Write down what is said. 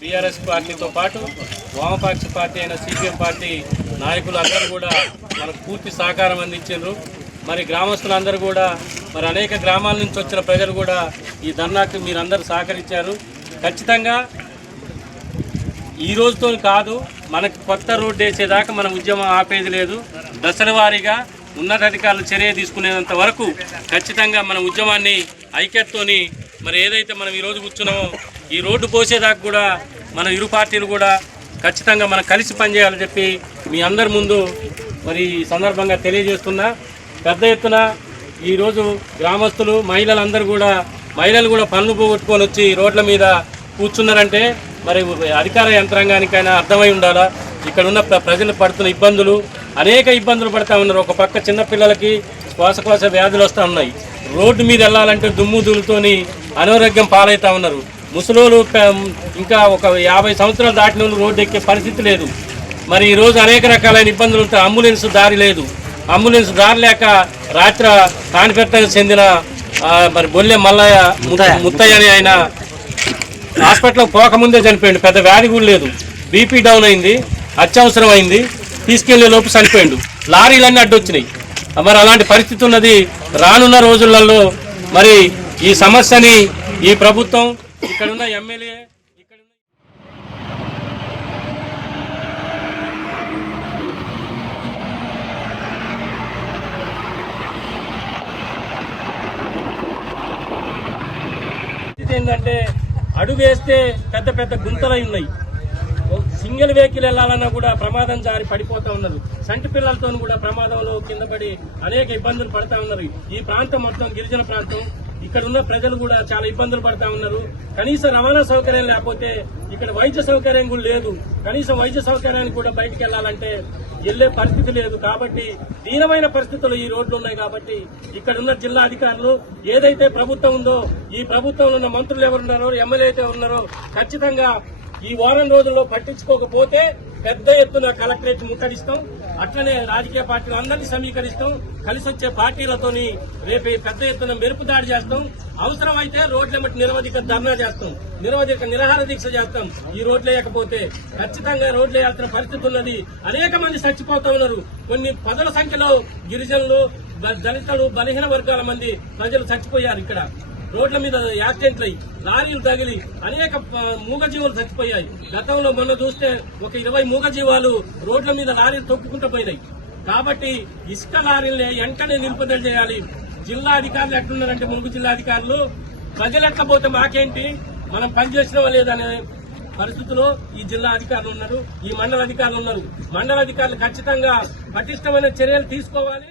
BRS పార్టీతో పాటు వామపక్ష పార్టీ అయిన సిపిఎం పార్టీ నాయకులు అందరూ కూడా మనకు పూర్తి సహకారం అందించారు. మరి గ్రామస్తులందరూ కూడా మరి అనేక గ్రామాల నుంచి వచ్చిన ప్రజలు కూడా ఈ ధర్నాకు మీరందరూ సహకరించారు. ఖచ్చితంగా ఈ రోజుతో కాదు, మనకు కొత్త రోడ్డు వేసేదాకా మన ఉద్యమం ఆపేది లేదు. దశల వారీగా ఉన్నతాధికారులు చర్య తీసుకునేంత వరకు ఖచ్చితంగా మన ఉద్యమాన్ని ఐక్యతతోని మరి ఏదైతే మనం ఈరోజు కూర్చున్నామో ఈ రోడ్డు పోసేదాకా కూడా మన ఇరు పార్టీలు కూడా ఖచ్చితంగా మనం కలిసి పనిచేయాలని చెప్పి మీ అందరి ముందు మరి ఈ సందర్భంగా తెలియజేస్తున్నా. పెద్ద ఎత్తున ఈరోజు గ్రామస్తులు మహిళలు కూడా పనులు పోగొట్టుకొని వచ్చి రోడ్ల మీద కూర్చున్నారంటే మరి అధికార యంత్రాంగానికైనా అర్థమై ఉండాలా. ఇక్కడ ఉన్న ప్రజలు పడుతున్న ఇబ్బందులు, అనేక ఇబ్బందులు పడుతూ ఉన్నారు. ఒక పక్క చిన్నపిల్లలకి శ్వాసకోశ వ్యాధులు వస్తూ ఉన్నాయి. రోడ్డు మీద వెళ్ళాలంటే దుమ్ము ధూళితోని అనారోగ్యం పాలవుతూ ఉన్నారు. ముసలోళ్ళు ఇంకా ఒక 50 సంవత్సరాలు దాటిన వాళ్ళు రోడ్డు ఎక్కే పరిస్థితి లేదు. మరి ఈరోజు అనేక రకాలైన ఇబ్బందులు ఉంటాయి. అంబులెన్స్ దారి లేదు. అంబులెన్స్ దారి లేక రాత్రి కానిపెట్టకు చెందిన మరి బొల్లె మల్లయ్య ముత్తయ్య అని ఆయన హాస్పిటల్కి పోకముందే చనిపోయాడు. పెద్ద వ్యాధి కూడా లేదు, బీపీ డౌన్ అయింది, అత్యవసరం అయింది, తీసుకెళ్లే లోపు చనిపోయాడు. లారీలన్నీ అడ్డొచ్చినాయి. మరి అలాంటి పరిస్థితి ఉన్నది. రానున్న రోజులలో మరి ఈ సమస్యని ఈ ప్రభుత్వం, ఇక్కడున్న ఎమ్మెల్యే, ఏంటంటే అడుగు వేస్తే పెద్ద పెద్ద గుంతలై ఉన్నాయి. సింగిల్ వెహికల్ వెళ్లాలన్నా కూడా ప్రమాదం జారి పడిపోతా ఉన్నారు. సంటి పిల్లలతో కూడా ప్రమాదంలో కింద పడి అనేక ఇబ్బందులు పడతా ఉన్నారు. ఈ ప్రాంతం మొత్తం గిరిజన ప్రాంతం. ఇక్కడ ఉన్న ప్రజలు కూడా చాలా ఇబ్బందులు పడతా ఉన్నారు. కనీస రవాణా సౌకర్యం లేకపోతే ఇక్కడ వైద్య సౌకర్యం కూడా లేదు. కనీసం వైద్య సౌకర్యానికి కూడా బయటకు వెళ్లాలంటే వెళ్లే పరిస్థితి లేదు. కాబట్టి దీనమైన పరిస్థితులు ఈ రోడ్లు ఉన్నాయి. కాబట్టి ఇక్కడ ఉన్న జిల్లా అధికారులు, ఏదైతే ప్రభుత్వం ఉందో ఈ ప్రభుత్వంలో ఉన్న మంత్రులు ఎవరున్నారో, ఎమ్మెల్యే అయితే ఉన్నారో, ఖచ్చితంగా ఈ వారం రోజుల్లో పట్టించుకోకపోతే పెద్ద ఎత్తున కలెక్టరేట్ ముట్టడిస్తాం. అట్లనే రాజకీయ పార్టీలు అందరినీ సమీకరిస్తాం. కలిసి వచ్చే పార్టీలతోని రేపు పెద్ద ఎత్తున మెరుపు దాడి చేస్తాం. అవసరమైతే రోడ్లెమ్మటి నిరవధిక ధర్నా చేస్తాం, నిరవధిక నిరాహార దీక్ష చేస్తాం. ఈ రోడ్లు వేయకపోతే ఖచ్చితంగా రోడ్లు వేయాల్సిన పరిస్థితి ఉన్నది. అనేక మంది చచ్చిపోతా ఉన్నారు. కొన్ని పదుల సంఖ్యలో గిరిజనులు, దళితులు, బలహీన వర్గాల మంది ప్రజలు చచ్చిపోయారు. ఇక్కడ రోడ్ల మీద యాక్సిడెంట్లు అయ్యి, లారీలు తగిలి అనేక మూగజీవాలు చచ్చిపోయాయి. గతంలో మొన్న చూస్తే ఒక 20 మూగజీవాలు రోడ్ల మీద లారీలు తొక్కుకుంటూ పోయినాయి. కాబట్టి ఇసుక లారీల్ని వెంటనే నిలుపుదల చేయాలి. జిల్లా అధికారులు ఎట్లున్నారంటే, ములుగు జిల్లా అధికారులు ప్రజలు ఎట్లా పోతే మాకేంటి, మనం పనిచేసినా లేదనే పరిస్థితుల్లో ఈ జిల్లా అధికారులు ఉన్నారు, ఈ మండల అధికారులు ఉన్నారు. మండల అధికారులు ఖచ్చితంగా పటిష్టమైన చర్యలు తీసుకోవాలి.